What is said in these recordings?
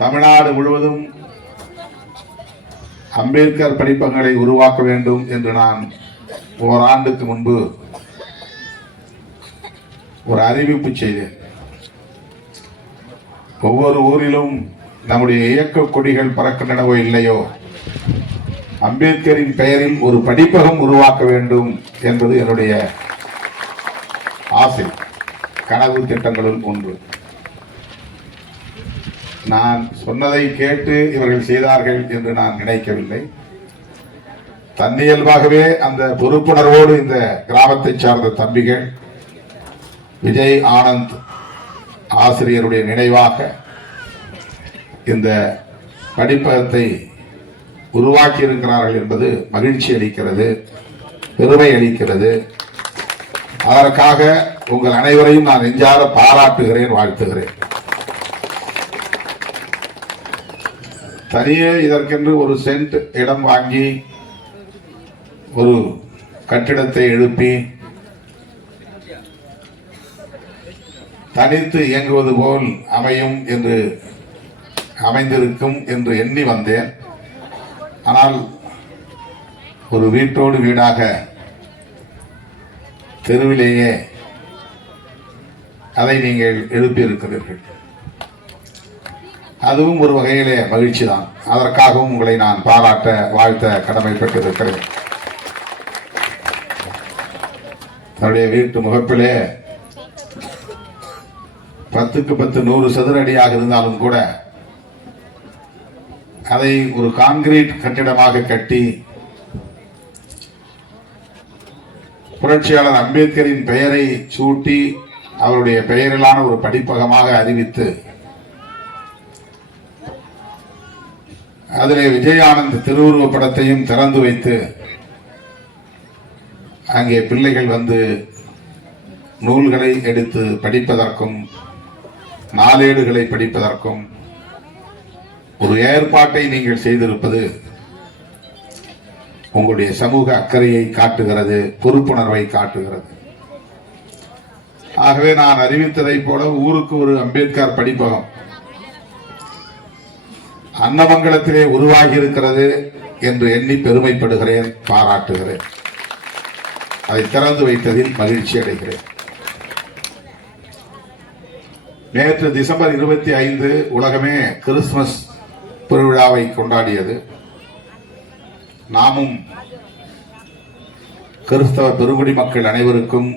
தமிழ்நாடு முழுவதும் அம்பேத்கர் படிப்பகங்களை உருவாக்க வேண்டும் என்று நான் ஓராண்டுக்கு முன்பு ஒரு அறிவிப்பு செய்தேன். ஒவ்வொரு ஊரிலும் நம்முடைய இயக்க கொடிகள் பறக்கின்றனவோ இல்லையோ, அம்பேத்கரின் பெயரில் ஒரு படிப்பகம் உருவாக்க வேண்டும் என்பது என்னுடைய ஆசை, கனவு திட்டங்களுள் ஒன்று. நான் சொன்னதை கேட்டு இவர்கள் செய்தார்கள் என்று நான் நினைக்கவில்லை. தன்னியல்பாகவே அந்த பொறுப்புணர்வோடு இந்த கிராமத்தை சார்ந்த தம்பிகள் விஜய் ஆனந்த் ஆசிரியருடைய நினைவாக இந்த படிப்பகத்தை உருவாக்கி இருக்கிறார்கள் என்பது மகிழ்ச்சி அளிக்கிறது, பெருமை அளிக்கிறது. அதற்காக உங்கள் அனைவரையும் நான் நெஞ்சார பாராட்டுகிறேன், வாழ்த்துகிறேன். தனியே இதற்கென்று ஒரு சென்ட் இடம் வாங்கி ஒரு கட்டிடத்தை எழுப்பி தனித்து இயங்குவது போல் அமைந்திருக்கும் என்று எண்ணி வந்தேன். ஆனால் ஒரு வீட்டோடு வீடாக தெருவிலேயே அதை நீங்கள் எழுப்பியிருக்கிறீர்கள். அதுவும் ஒரு வகையிலே மகிழ்ச்சி தான். அதற்காகவும் உங்களை நான் பாராட்ட, வாழ்த்த கடமைப்பட்டிருக்கிறேன். தன்னுடைய வீட்டு முகப்பிலே 10க்கு 10 100 சதுர அடியாக இருந்தாலும் கூட அதை ஒரு கான்கிரீட் கட்டிடமாக கட்டி புரட்சியாளர் அம்பேத்கரின் பெயரை சூட்டி அவருடைய பெயரிலான ஒரு படிப்பகமாக அறிவித்து அதிலே விஜயானந்த் திருவுருவ படத்தையும் திறந்து வைத்து அங்கே பிள்ளைகள் வந்து நூல்களை எடுத்து படிப்பதற்கும் நாளேடுகளை படிப்பதற்கும் ஒரு ஏற்பாட்டை நீங்கள் செய்திருப்பது உங்களுடைய சமூக அக்கறையை காட்டுகிறது, பொறுப்புணர்வை காட்டுகிறது. ஆகவே நான் அறிவித்ததை போல ஊருக்கு ஒரு அம்பேத்கர் படிப்பகம் அன்னமங்கலத்திலே உருவாகி இருக்கிறது என்று எண்ணி பெருமைப்படுகிறேன், பாராட்டுகிறேன். அதை திறந்து வைத்ததில் மகிழ்ச்சி அடைகிறேன். நேற்று டிசம்பர் 25 உலகமே கிறிஸ்துமஸ் பெருவிழாவை கொண்டாடியது. நாமும் கிறிஸ்தவ பெருங்குடி மக்கள் அனைவருக்கும்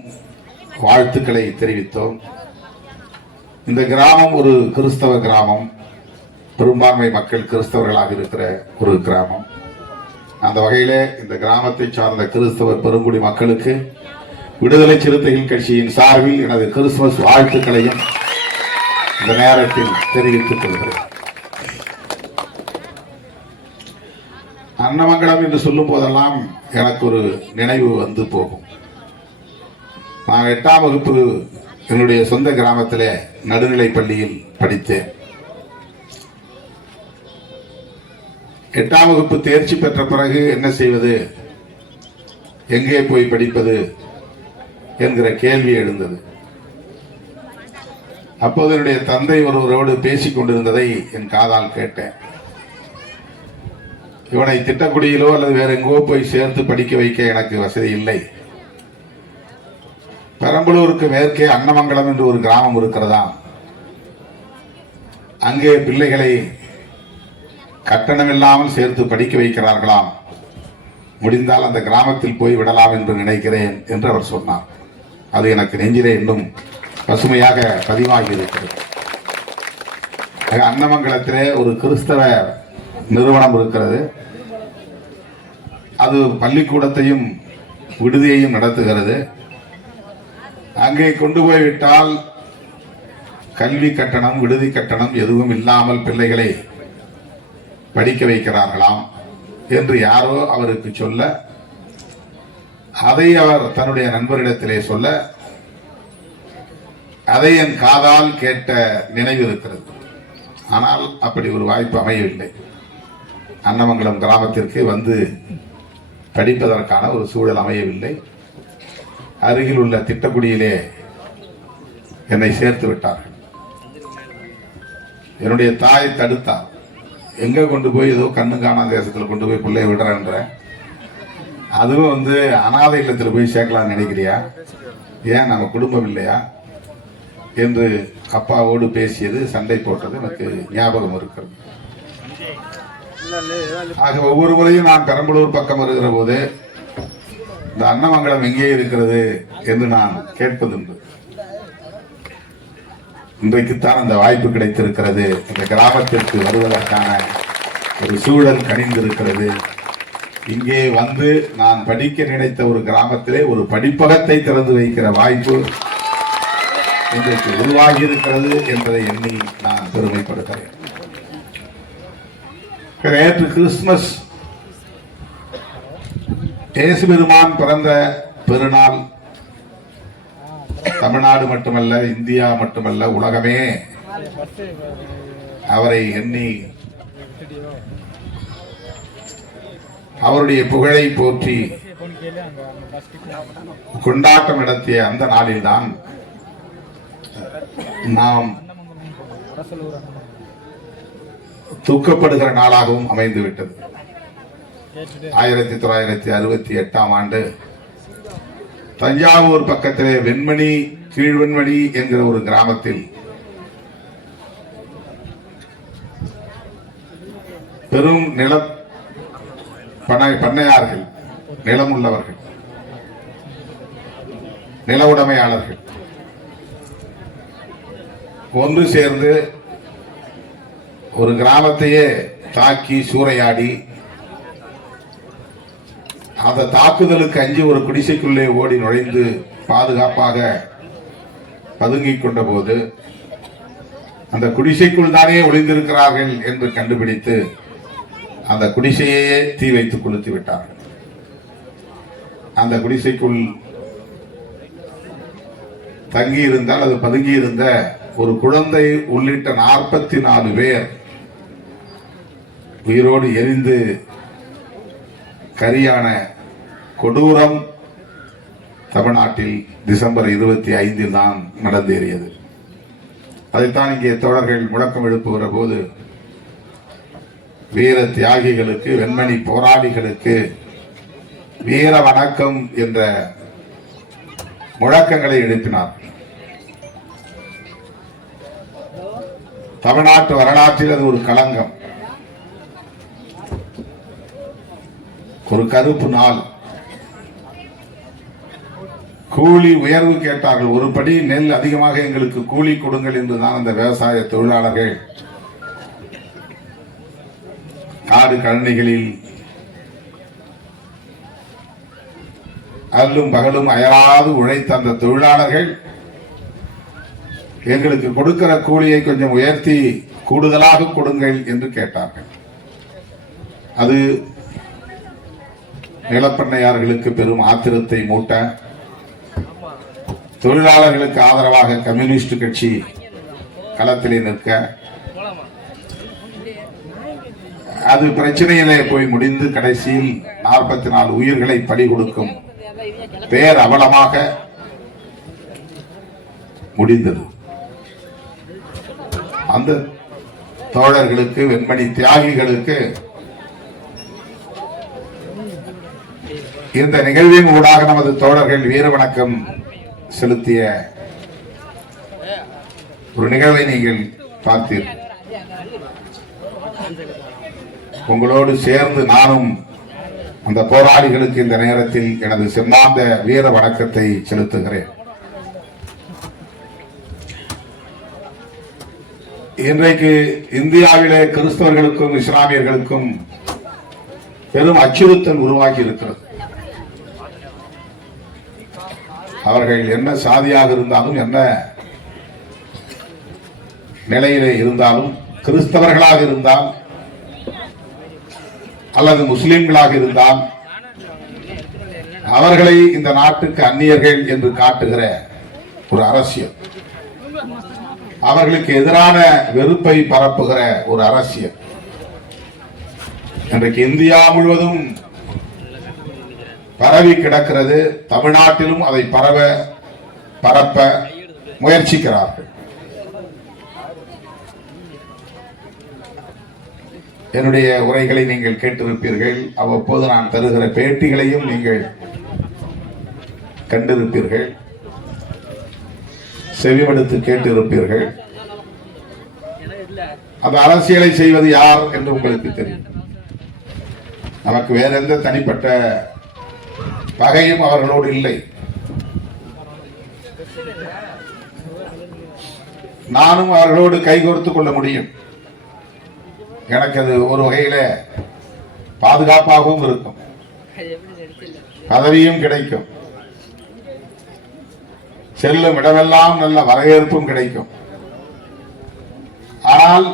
வாழ்த்துக்களை தெரிவித்தோம். இந்த கிராமம் ஒரு கிறிஸ்தவ கிராமம், பெரும்பான்மை மக்கள் கிறிஸ்தவர்களாக இருக்கிற ஒரு கிராமம். அந்த வகையிலே இந்த கிராமத்தை சார்ந்த கிறிஸ்தவ பெருங்குடி மக்களுக்கு விடுதலை சிறுத்தைகள் கட்சியின் சார்பில் எனது கிறிஸ்துமஸ் வாழ்த்துக்களையும் இந்த நேரத்தில் தெரிவித்துக் கொள்கிறேன். அன்னமங்கலம் என்று சொல்லும் போதெல்லாம் எனக்கு ஒரு நினைவு வந்து போகும். நான் 8ஆம் வகுப்பு என்னுடைய சொந்த கிராமத்திலே நடுநிலை பள்ளியில் படித்தேன். 8ஆம் வகுப்பு தேர்ச்சி பெற்ற பிறகு என்ன செய்வது, எங்கே போய் படிப்பது என்கிற கேள்வி எழுந்தது. அப்போது என்னுடைய தந்தை ஒருவரோடு பேசிக் கொண்டிருந்ததை என் காதால் கேட்டேன். இவனை திட்டக்குடியிலோ அல்லது வேற எங்கோ போய் சேர்த்து படிக்க வைக்க எனக்கு வசதி இல்லை. பெரம்பலூருக்கு மேற்கே அன்னமங்கலம் என்று ஒரு கிராமம் இருக்கிறதா, அங்கே பிள்ளைகளை கட்டணமில்லாமல் சேர்த்து படிக்க வைக்கிறார்களாம், முடிந்தால் அந்த கிராமத்தில் போய் விடலாம் என்று நினைக்கிறேன் என்று அவர் சொன்னார். அது எனக்கு நெஞ்சிலே இன்னும் பசுமையாக பதிவாகி இருக்கிறது. அன்னமங்கலத்திலே ஒரு கிறிஸ்தவ நிறுவனம் இருக்கிறது. அது பள்ளிக்கூடத்தையும் விடுதியையும் நடத்துகிறது. அங்கே கொண்டு போய்விட்டால் கல்வி கட்டணம், விடுதி கட்டணம் எதுவும் இல்லாமல் பிள்ளைகளை படிக்க வைக்கிறார்களாம் என்று யாரோ அவருக்கு சொல்ல, அதை அவர் தன்னுடைய நண்பரிடத்திலே சொல்ல, அதை என் காதால் கேட்ட நினைவு இருக்கிறது. ஆனால் அப்படி ஒரு வாய்ப்பு அமையவில்லை. அன்னமங்கலம் கிராமத்திற்கு வந்து படிப்பதற்கான ஒரு சூழல் அமையவில்லை. அருகில் உள்ள திட்டக்குடியிலே என்னை சேர்த்து விட்டார்கள். என்னுடைய தாய் தடுத்தார். எங்க கொண்டு போய் ஏதோ கண்ணு காணாத தேசத்துல கொண்டு போய் பிள்ளைய விடுறேன்ற, அதுவும் அனாதை இல்லத்தில் போய் சேர்க்கலாம்னு நினைக்கிறியா? ஏன் நம்ம குடும்பம் இல்லையா என்று அப்பாவோடு பேசியது, சண்டை போட்டது எனக்கு ஞாபகம் இருக்கிறது. ஆக ஒவ்வொரு முறையும் நான் பெரம்பலூர் பக்கம் வருகிற போது இந்த அன்னமங்கலம் எங்கே இருக்கிறது என்று நான் கேட்பதுண்டு. இன்றைக்குத்தான் அந்த வாய்ப்பு கிடைத்திருக்கிறது. இந்த கிராமத்திற்கு வருவதற்கான ஒரு சூழல் கனிந்திருக்கிறது. இங்கே வந்து நான் படிக்க நினைத்த ஒரு கிராமத்திலே ஒரு படிப்பகத்தை திறந்து வைக்கிற வாய்ப்பு இன்றைக்கு உருவாகி இருக்கிறது என்பதை எண்ணி நான் பெருமைப்படுகிறேன். நேற்று கிறிஸ்துமஸ், இயேசு பெருமான் பிறந்த பெருநாள். தமிழ்நாடு மட்டுமல்ல, இந்தியா மட்டுமல்ல, உலகமே அவரை எண்ணி அவருடைய புகழை போற்றி கொண்டாட்டம் நடத்திய அந்த நாளில்தான் நாம் தூக்கப்படுகிற நாளாகவும் அமைந்துவிட்டது. 1968 ஆண்டு தஞ்சாவூர் பக்கத்திலே வெண்மணி, கீழ்வெண்மணி என்கிற ஒரு கிராமத்தில் பெரும் பண்ணையார்கள், நிலம் உள்ளவர்கள், நில உடைமையாளர்கள் ஒன்று சேர்ந்து ஒரு கிராமத்தையே தாக்கி சூறையாடி, அந்த தாக்குதலுக்கு அஞ்சி ஒரு குடிசைக்குள்ளே ஓடி நுழைந்து பாதுகாப்பாக பதுங்கிக் கொண்ட போது அந்த குடிசைக்குள் தானே ஒளிந்திருக்கிறார்கள் என்று கண்டுபிடித்து அந்த குடிசையே தீ வைத்து கொளுத்தி விட்டார்கள். அந்த குடிசைக்குள் தங்கி இருந்தால் அது பதுங்கி இருந்த ஒரு குழந்தை உள்ளிட்ட 44 பேர் உயிரோடு எரிந்து கரியான கொடூரம் தமிழ்நாட்டில் டிசம்பர் 25 தான் நடந்தேறியது. அதைத்தான் இங்கே தோழர்கள் முழக்கம் எழுப்புகிற போது வீர தியாகிகளுக்கு, வெண்மணி போராளிகளுக்கு வீர வணக்கம் என்ற முழக்கங்களை எழுப்பினார். தமிழ்நாட்டு வரலாற்றில் அது ஒரு களங்கம், ஒரு கருப்பு நாள். கூலி உயர்வு கேட்டார்கள். ஒரு படி நெல் அதிகமாக எங்களுக்கு கூலி கொடுங்கள் என்றுதான் அந்த விவசாய தொழிலாளர்கள் காடு கழனிகளில் அல்லும் பகலும் அயராது உழைத்த அந்த தொழிலாளர்கள் எங்களுக்கு கொடுக்கிற கூலியை கொஞ்சம் உயர்த்தி கூடுதலாக கொடுங்கள் என்று கேட்டார்கள். அது நிலப்பண்ணையார்களுக்கு பெரும் ஆத்திரத்தை மூட்ட, தொழிலாளர்களுக்கு ஆதரவாக கம்யூனிஸ்ட் கட்சி களத்திலே நிற்க, அது பிரச்சனையிலே போய் முடிந்து கடைசியில் 44 உயிர்களை பலி கொடுக்கும் பேர் அவலமாக முடிந்தது. அந்த தோழர்களுக்கு, வெண்மணி தியாகிகளுக்கு இந்த நிகழ்வின் ஊடாக நமது தோழர்கள் வீர வணக்கம் செலுத்திய ஒரு நிகழ்வை நீங்கள் பார்த்தீர்கள். உங்களோடு சேர்ந்து நானும் அந்த போராளிகளுக்கு இந்த நேரத்தில் எனது செம்மாந்த வீர வணக்கத்தை செலுத்துகிறேன். இன்றைக்கு இந்தியாவிலே கிறிஸ்தவர்களுக்கும் இஸ்லாமியர்களுக்கும் பெரும் அச்சுறுத்தல் உருவாகி இருக்கிறது. அவர்கள் என்ன சாதியாக இருந்தாலும், என்ன நிலையிலே இருந்தாலும், கிறிஸ்தவர்களாக இருந்தால் அல்லது முஸ்லிம்களாக இருந்தால் அவர்களை இந்த நாட்டுக்கு அந்நியர்கள் என்று காட்டுகிற ஒரு அரசியல், அவர்களுக்கு எதிரான வெறுப்பை பரப்புகிற ஒரு அரசியல் இன்றைக்கு இந்தியா முழுவதும் பரவி கிடக்கிறது. தமிழ்நாட்டிலும் அதை பரப்ப முயற்சிக்கிறார்கள். என்னுடைய உரைகளை நீங்கள் கேட்டிருப்பீர்கள். அவ்வப்போது நான் தருகிற பேட்டிகளையும் நீங்கள் கண்டிருப்பீர்கள், செவிமடுத்து கேட்டிருப்பீர்கள். அந்த அரசியலை செய்வது யார் என்று உங்களுக்கு தெரியும். நமக்கு வேற எந்த தனிப்பட்ட பகையும் அவர்களோடு இல்லை. நானும் அவர்களோடு கைகோர்த்துக் கொள்ள முடியும். எனக்கு அது ஒரு வகையில பாதுகாப்பாகவும் இருக்கும், பதவியும் கிடைக்கும், செல்லும் இடமெல்லாம் நல்ல வரவேற்பும் கிடைக்கும். ஆனால்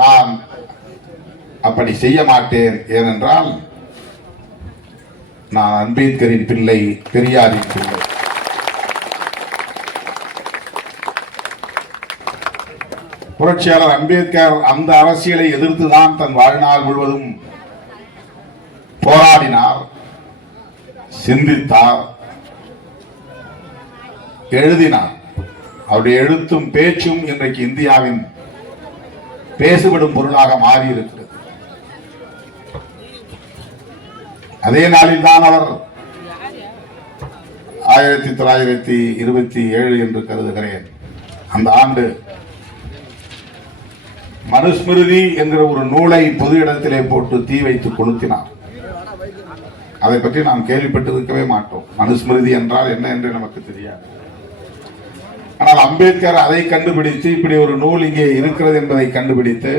நான் அப்படி செய்ய மாட்டேன். ஏனென்றால் நான் அம்பேத்கரின் பிள்ளை, பெரியாரின் பிள்ளை. புரட்சியாளர் அம்பேத்கர் அந்த அரசியலை எதிர்த்துதான் தன் வாழ்நாள் முழுவதும் போராடினார், சிந்தித்தார், எழுதினார். அவருடைய எழுத்தும் பேச்சும் இன்றைக்கு இந்தியாவின் பேசுபடும் பொருளாக மாறி இருக்கிறது. அதே நாளில் தான் அவர் 1927 என்று கருதுகிறேன், அந்த ஆண்டு மனுஸ்மிருதி என்கிற ஒரு நூலை பொது இடத்திலே போட்டு தீ வைத்து கொளுத்தினார். அதை பற்றி நாம் கேள்விப்பட்டிருக்கவே மாட்டோம். மனுஸ்மிருதி என்றால் என்ன என்று நமக்கு தெரியாது. ஆனால் அம்பேத்கர் அதை கண்டுபிடித்து, இப்படி ஒரு நூல் இங்கே இருக்கிறது என்பதை கண்டுபிடித்து,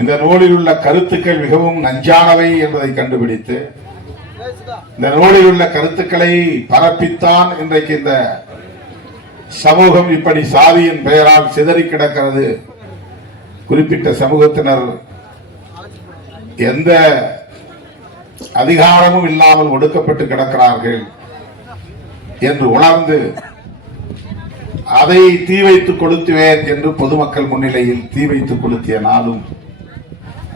இந்த நூலில் உள்ள கருத்துக்கள் மிகவும் நஞ்சானவை என்பதை கண்டுபிடித்து, இந்த நூலில் உள்ள கருத்துக்களை பரப்பித்தான் இன்றைக்கு இந்த சமூகம் இப்படி சாதியின் பெயரால் சிதறி கிடக்கிறது, குறிப்பிட்ட சமூகத்தினர் எந்த அதிகாரமும் இல்லாமல் ஒடுக்கப்பட்டு கிடக்கிறார்கள் என்று உணர்ந்து அதை தீ வைத்து கொளுத்துவேன் என்று பொதுமக்கள் முன்னிலையில் தீ வைத்து கொளுத்திய நாளும்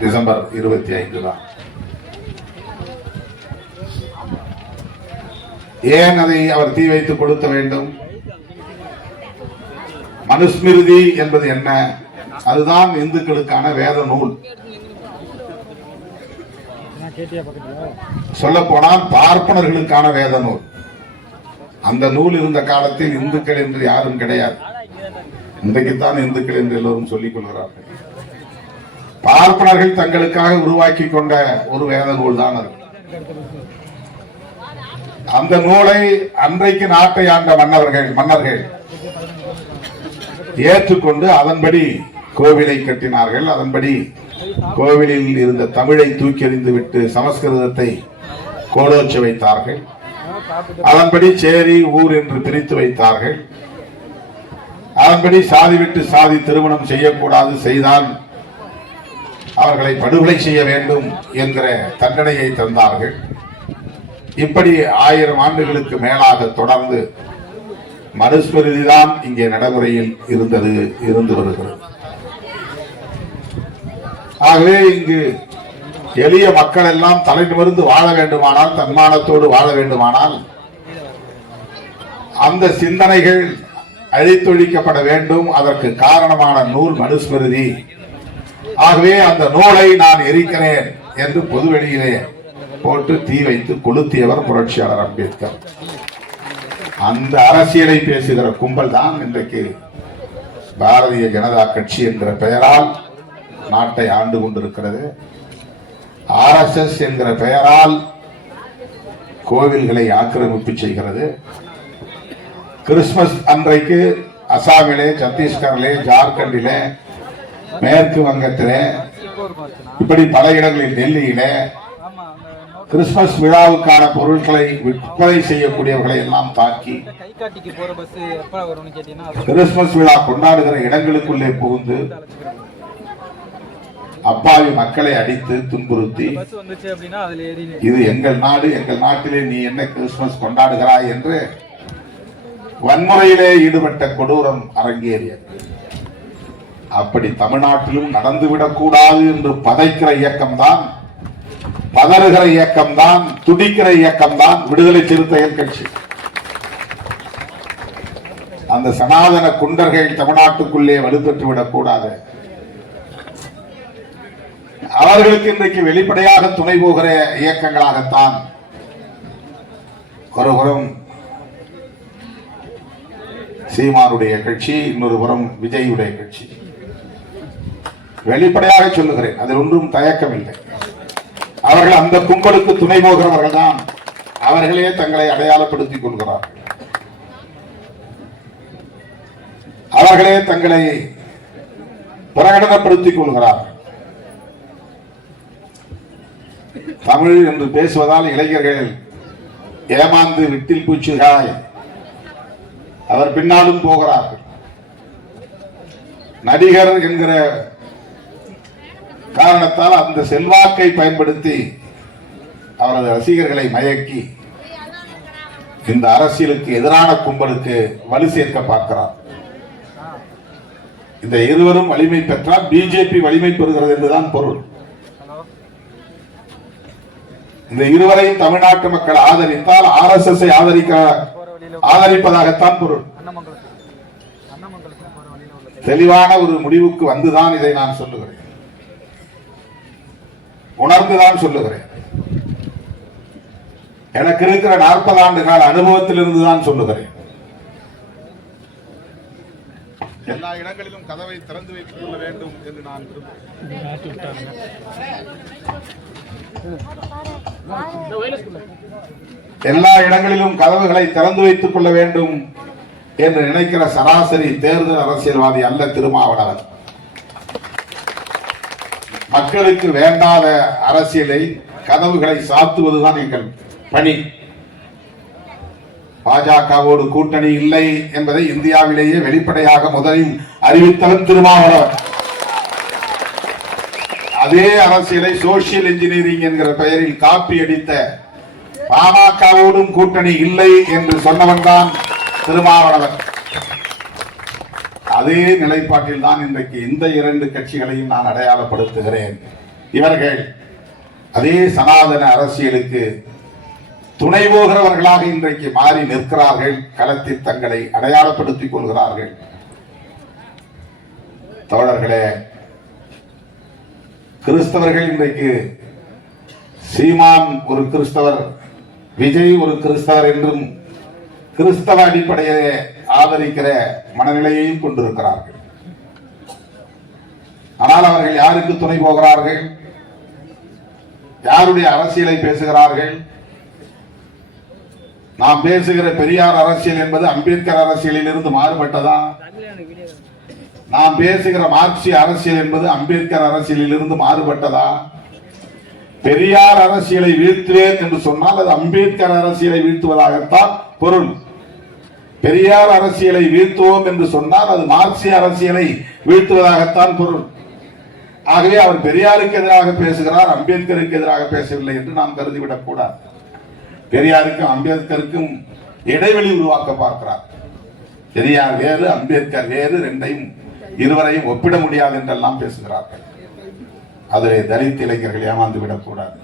டிசம்பர் 25 தான். ஏன் அதை அவர் தீ வைத்து கொளுத்த வேண்டும்? மனுஸ்மிருதி என்பது என்ன? அதுதான் இந்துக்களுக்கான வேத நூல். சொல்ல போனால் பார்ப்பனர்களுக்கான வேத நூல். அந்த நூல் இருந்த காலத்தில் இந்துக்கள் என்று யாரும் கிடையாது. இன்றைக்குத்தான் இந்துக்கள் என்று எல்லோரும் சொல்லிக் கொள்கிறார்கள். பார்ப்பனர்கள் தங்களுக்காக உருவாக்கி கொண்ட ஒரு வேத நூல் தான் அது. அந்த நூலை அன்றைக்கு நாட்டை ஆண்ட மன்னர்கள் ஏற்றுக்கொண்டு அதன்படி கோவிலை கட்டினார்கள். அதன்படி கோவிலில் இருந்த தமிழை தூக்கி எறிந்து விட்டு சமஸ்கிருதத்தை கோலோச்ச வைத்தார்கள். அதன்படி சேரி ஊர் என்று பிரித்து வைத்தார்கள். அதன்படி சாதி விட்டு சாதி திருமணம் செய்யக்கூடாது, செய்தால் அவர்களை படுகொலை செய்ய வேண்டும் என்கிற தண்டனையை தந்தார்கள். இப்படி 1000 ஆண்டுகளுக்கு மேலாக தொடர்ந்து மனுஸ்மிருதிதான் இங்கே நடைமுறையில் இருந்து வருகிறது. ஆகவே இங்கு எளிய மக்கள் எல்லாம் தலை நிமிர்ந்து வாழ வேண்டுமானால், தன்மானத்தோடு வாழ வேண்டுமானால் அந்த சிந்தனைகள் அழித்தொழிக்கப்பட வேண்டும். அதற்கு காரணமான நூல் மனுஸ்மிருதி. ஆகவே அந்த நூலை நான் எரிக்கிறேன் என்று பொதுவெளியிலே போட்டு தீ வைத்து கொளுத்தியவர் புரட்சியாளர் அம்பேத்கர். அந்த அரசியலை பேசுகிற கும்பல் தான் இன்றைக்கு பாரதிய ஜனதா கட்சி என்கிற பெயரால் நாட்டை ஆண்டு கொண்டிருக்கிறது. RSS என்கிற பெயரால் கோவில்களை ஆக்கிரமிப்பு செய்கிறது. கிறிஸ்துமஸ் அன்றைக்கு அசாமிலே, சத்தீஸ்கரிலே, ஜார்க்கண்டிலே, மேற்கு வங்கத்திலே, இப்படி பல இடங்களில், டெல்லியிலே கிறிஸ்துமஸ் விழாவுக்கான பொருட்களை விற்பனை செய்யக்கூடியவர்களை எல்லாம் தாக்கி கிறிஸ்துமஸ் விழா கொண்டாடுகிற இடங்களுக்குள்ளே புகுந்து அப்பாவி மக்களை அடித்து துன்புறுத்தி, இது எங்கள் நாடு, எங்கள் நாட்டிலே நீ என்ன கிறிஸ்துமஸ் கொண்டாடுகிறாய் என்று வன்முறையிலே ஈடுபட்ட கொடூரம் அரங்கேறியது. அப்படி தமிழ்நாட்டிலும் நடந்துவிடக் கூடாது என்று பதைக்கிற இயக்கம்தான், பதறுகிற இயக்கம்தான், துடிக்கிற இயக்கம்தான் விடுதலை சிறுத்தைகள் கட்சி. அந்த சனாதன குண்டர்கள் தமிழ்நாட்டுக்குள்ளே வலுப்பெற்று விடக் கூடாது, அவர்களுக்கு இன்றைக்கு வெளிப்படையாக துணை போகிற இயக்கங்களாகத்தான் ஒருபுறம் சீமானுடைய கட்சி, இன்னொரு புறம் விஜயுடைய கட்சி. வெளிப்படையாக சொல்லுகிறேன், அதில் ஒன்றும் தயக்கமில்லை. அவர்கள் அந்த கும்பலுக்கு துணை போகிறவர்கள் தான். அவர்களே தங்களை அடையாளப்படுத்திக் கொள்கிறார்கள். அவர்களே தங்களை பிரகடனப்படுத்திக் கொள்கிறார்கள். தமிழ் என்று பேசுவதால் இளைஞர்கள் ஏமாந்து விட்டில் பூச்சிகாய் அவர் பின்னாலும் போகிறார்கள். நடிகர் என்கிற காரணத்தால் அந்த செல்வாக்கை பயன்படுத்தி அவரது ரசிகர்களை மயக்கி இந்த அரசியலுக்கு எதிரான கும்பலுக்கு வலு சேர்க்க பார்க்கிறார். இந்த இருவரும் வலிமை பெற்றால் பிஜேபி வலிமை பெறுகிறது என்றுதான் பொருள். இந்த இருவரையும் தமிழ்நாட்டு மக்கள் ஆதரித்தால் RSS ஆதரிப்பதாகத்தான் பொருள். தெளிவான ஒரு முடிவுக்கு வந்துதான் இதை நான் சொல்லுகிறேன், உணர்ந்துதான் சொல்லுகிறேன். எனக்கு இருக்கிற 40 ஆண்டு கால அனுபவத்திலிருந்து தான் சொல்லுகிறேன். எல்லா இடங்களிலும் கதவை திறந்து வைத்துக் கொள்ள வேண்டும் என்று நான் எல்லா இடங்களிலும் கதவுகளை திறந்து வைத்துக் கொள்ள வேண்டும் என்று நினைக்கிற சராசரி தேர்தல் அரசியல்வாதி அல்ல திருமாவளவன். மக்களுக்கு வேண்டாத அரசியலை கதவுகளை சாத்துவதுதான் எங்கள் பணி. பாஜகவோடு கூட்டணி இல்லை என்பதை இந்தியாவிலேயே வெளிப்படையாக முதலில் அறிவித்தவன் திருமாவளவன். அதே அரசியலை சோசியல் இன்ஜினியரிங் என்கிற பெயரில் காப்பி அடித்த பாமகவோடும் கூட்டணி இல்லை என்று சொன்னவன் தான் திருமாவளவன். அதே நிலைப்பாட்டில் தான் இன்றைக்கு இந்த 2 கட்சிகளையும் நான் அடையாளப்படுத்துகிறேன். இவர்கள் அதே சனாதன அரசியலுக்கு துணை போகிறவர்களாக இன்றைக்கு மாறி நிற்கிறார்கள். களத்தில் தங்களை அடையாளப்படுத்திக் கொள்கிறார்கள். தோழர்களே, கிறிஸ்தவர்கள் இன்றைக்கு சீமான் ஒரு கிறிஸ்தவர், விஜய் ஒரு கிறிஸ்தவர் என்றும் கிறிஸ்தவ அடிப்படையை ஆதரிக்கிற மனநிலையையும் கொண்டிருக்கிறார்கள். ஆனால் அவர்கள் யாருக்கு துணை போகிறார்கள்? யாருடைய அரசியலை பேசுகிறார்கள்? நாம் பேசுகிற பெரியார் அரசியல் என்பது அம்பேத்கர் அரசியலில் இருந்து மாறுபட்டதா? நாம் பேசுகிற மார்க்சிய அரசியல் என்பது அம்பேத்கர் அரசியலில் இருந்து மாறுபட்டதா? பெரியார் அரசியலை வீழ்த்துவேன் என்று சொன்னால் அது அம்பேத்கர் அரசியலை வீழ்த்துவதாகத்தான் பொருள். பெரியார் அரசியலை வீழ்த்துவோம் என்று சொன்னால் அது மார்க்சிய அரசியலை வீழ்த்துவதாகத்தான் பொருள். ஆகவே அவர் பெரியாருக்கு எதிராக பேசுகிறார், அம்பேத்கருக்கு எதிராக பேசவில்லை என்று நாம் கருதிவிடக் கூடாது. பெரியாருக்கும் அம்பேத்கருக்கும் இடைவெளி உருவாக்க பார்க்கிறார். பெரியார் வேறு, அம்பேத்கர் வேறு, இருவரையும் ஒப்பிட முடியாது என்றெல்லாம் பேசுகிறார்கள். அதிலே தலித் இளைஞர்கள் ஏமாந்து விடக்கூடாது.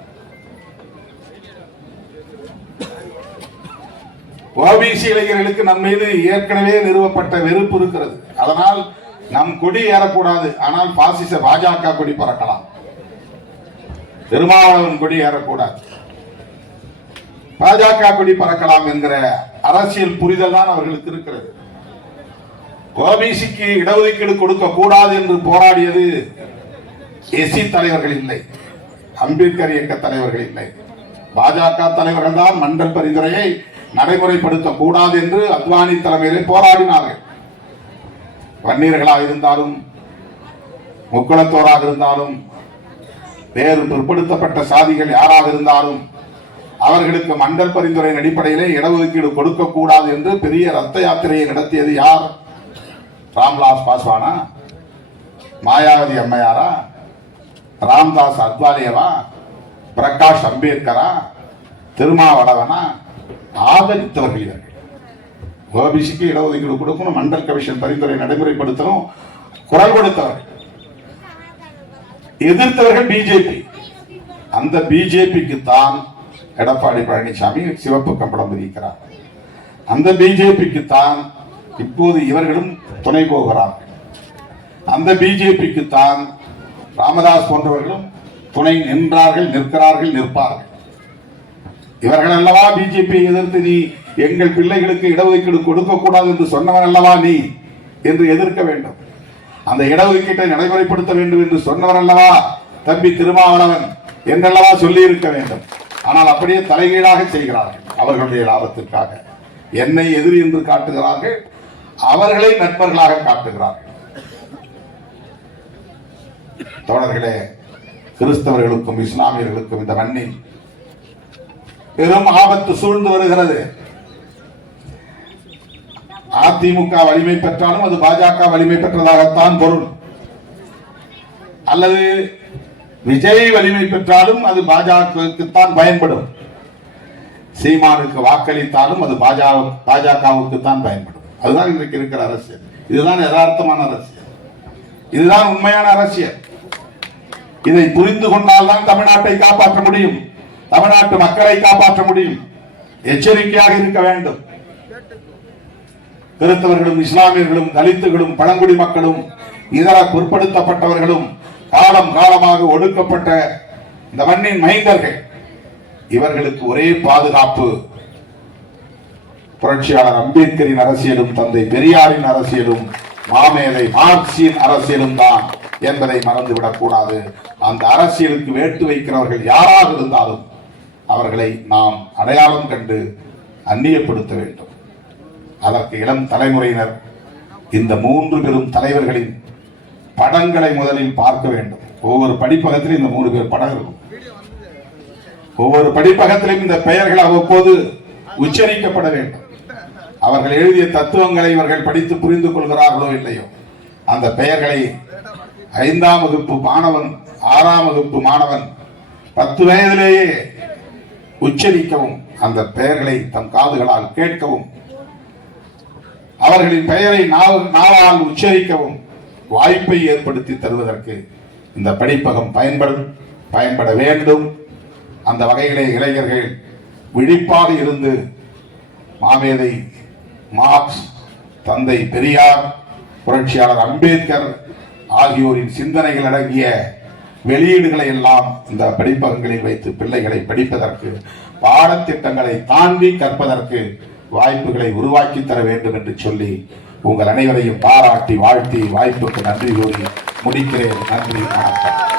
ஓபிசி இளைஞர்களுக்கு நம் மீது ஏற்கனவே நிறுவப்பட்ட வெறுப்பு இருக்கிறது. அதனால் நம் கொடி ஏறக்கூடாது, ஆனால் பாசிச பாஜக கொடி பறக்கலாம். திருமாவளவன் கொடி ஏறக்கூடாது, பாஜக கொடி பறக்கலாம் என்கிற அரசியல் புரிதல் தான் அவர்களுக்கு இருக்கிறது. ஓபிசிக்கு இடஒதுக்கீடு கொடுக்க கூடாது என்று போராடியது எஸ்சி தலைவர்கள் இல்லை, அம்பேத்கர் இயக்க தலைவர்கள் இல்லை, பாஜக தலைவர்கள் தான் மண்டல் பரிந்துரையை நடைமுறைப்படுத்த கூடாது என்று அத்வானி தலைமையிலே போராடினார்கள். வன்னியர்களாக இருந்தாலும், முக்குளத்தோராக இருந்தாலும், வேறு பிற்படுத்தப்பட்ட சாதிகள் யாராக இருந்தாலும் அவர்களுக்கு மண்டல் பரிந்துரையின் அடிப்படையிலே இடஒதுக்கீடு கொடுக்க கூடாது என்று பெரிய ரத்த யாத்திரையை நடத்தியது யார்? ராம்விலாஸ் பாஸ்வானா, மாயாவதி அம்மையாரா, ராம்தாஸ் அத்வாலேவா, பிரகாஷ் அம்பேத்கரா, திருமாவளவனா? ஆதரித்தவர்கள் இவர்கள். ஓபிசிக்கு இடஒதுக்கீடு கொடுக்கணும், மண்டல் கமிஷன் பரிந்துரை நடைமுறைப்படுத்தணும், குரல் கொடுத்தவர்கள். எதிர்த்தவர்கள் பிஜேபி. அந்த பிஜேபிக்கு தான் எடப்பாடி பழனிசாமி சிவப்பு கம்பளம் விதிக்கிறார். அந்த பிஜேபிக்கு தான் இப்போது இவர்களும் துணை போகிறார்கள். அந்த பிஜேபிக்கு தான் ராமதாஸ் போன்றவர்களும் துணை நின்றார்கள், நிற்கிறார்கள், நிற்பார்கள். இவர்கள் அல்லவா பிஜேபி எதிர்த்து நீ எங்கள் பிள்ளைகளுக்கு இடஒதுக்கீடு கொடுக்க கூடாது என்று சொன்னவன் அல்லவா நீ என்று எதிர்க்க வேண்டும். அந்த இடஒதுக்கீட்டை நடைமுறைப்படுத்த வேண்டும் என்று சொன்னவர் அல்லவா தம்பி திருமாவளவன் என்றல்லவா சொல்லி இருக்க வேண்டும். ஆனால் அப்படியே தலைகீழாக செய்கிறார்கள். அவர்களுடைய லாபத்திற்காக என்னை எதிரி என்று காட்டுகிறார்கள், அவர்களை நண்பர்களாக காட்டுகிறார்கள். தோழர்களே, கிறிஸ்தவர்களுக்கும் இஸ்லாமியர்களுக்கும் இந்த மண்ணில் பெரும் ஆபத்து சூழ்ந்து வருகிறது. அதிமுக வலிமை பெற்றாலும் அது பாஜக வலிமை பெற்றதாகத்தான் பொருள், அல்லது விஜய் வலிமை பெற்றாலும் அது பாஜகவுக்குத்தான் பயன்படும். சீமானுக்கு வாக்களித்தாலும் அது பாஜகவுக்கு தான் பயன்படும். அதுதான் இன்றைக்கு இருக்கிற அரசியல். இதுதான் யதார்த்தமான அரசியல், இதுதான் உண்மையான அரசியல். இதை புரிந்து கொண்டால்தான் தமிழ்நாட்டை காப்பாற்ற முடியும், தமிழ்நாட்டு மக்களை காப்பாற்ற முடியும். எச்சரிக்கையாக இருக்க வேண்டும். கிறிஸ்தவர்களும் இஸ்லாமியர்களும் தலித்துகளும் பழங்குடி மக்களும் இதர பிற்படுத்தப்பட்டவர்களும் காலம் காலமாக ஒடுக்கப்பட்ட இந்த மண்ணின் மைந்தர்கள், இவர்களுக்கு ஒரே பாதுகாப்பு புரட்சியாளர் அம்பேத்கரின் அரசியலும் தந்தை பெரியாரின் அரசியலும் மாமேதை மார்க்சின் அரசியலும் தான் என்பதை மறந்துவிடக் கூடாது. அந்த அரசியலுக்கு வேட்டு வைக்கிறவர்கள் யாராக இருந்தாலும் அவர்களை நாம் அடையாளம் கண்டு அந்நியப்படுத்த வேண்டும். அதற்கு இளம் தலைமுறையினர் இந்த 3 பெரும் தலைவர்களின் படங்களை முதலில் பார்க்க வேண்டும். ஒவ்வொரு படிப்பகத்திலும் இந்த 3 பேர் படம் இருக்கும். ஒவ்வொரு படிப்பகத்திலும் இந்த பெயர்கள் அவ்வப்போது உச்சரிக்கப்பட வேண்டும். அவர்கள் எழுதிய தத்துவங்களை இவர்கள் படித்து புரிந்து கொள்கிறார்களோ இல்லையோ, அந்த பெயர்களை 5ஆம் வகுப்பு மாணவன், 6ஆம் வகுப்பு மாணவன் 10 வயதிலேயே உச்சரிக்கவும், அந்த பெயர்களை தம் காதுகளால் கேட்கவும், அவர்களின் பெயரை நாவால் உச்சரிக்கவும் வாய்ப்பை ஏற்படுத்தி தருவதற்கு இந்த படிப்பகம் பயன்பட வேண்டும். அந்த வகையிலே இளைஞர்கள் விழிப்பாக இருந்து மாமேதை மார்க்ஸ், தந்தை பெரியார், புரட்சியாளர் அம்பேத்கர் ஆகியோரின் சிந்தனைகள் அடங்கிய வெளியீடுகளை எல்லாம் இந்த படிப்பகங்களில் வைத்து பிள்ளைகளை படிப்பதற்கு, பாடத்திட்டங்களை தாண்டி கற்பதற்கு வாய்ப்புகளை உருவாக்கி தர வேண்டும் என்று சொல்லி உங்கள் அனைவரையும் பாராட்டி வாழ்த்தி வாய்ப்புக்கு நன்றி கூறி முடிக்கிறேன். நன்றி, வணக்கம்.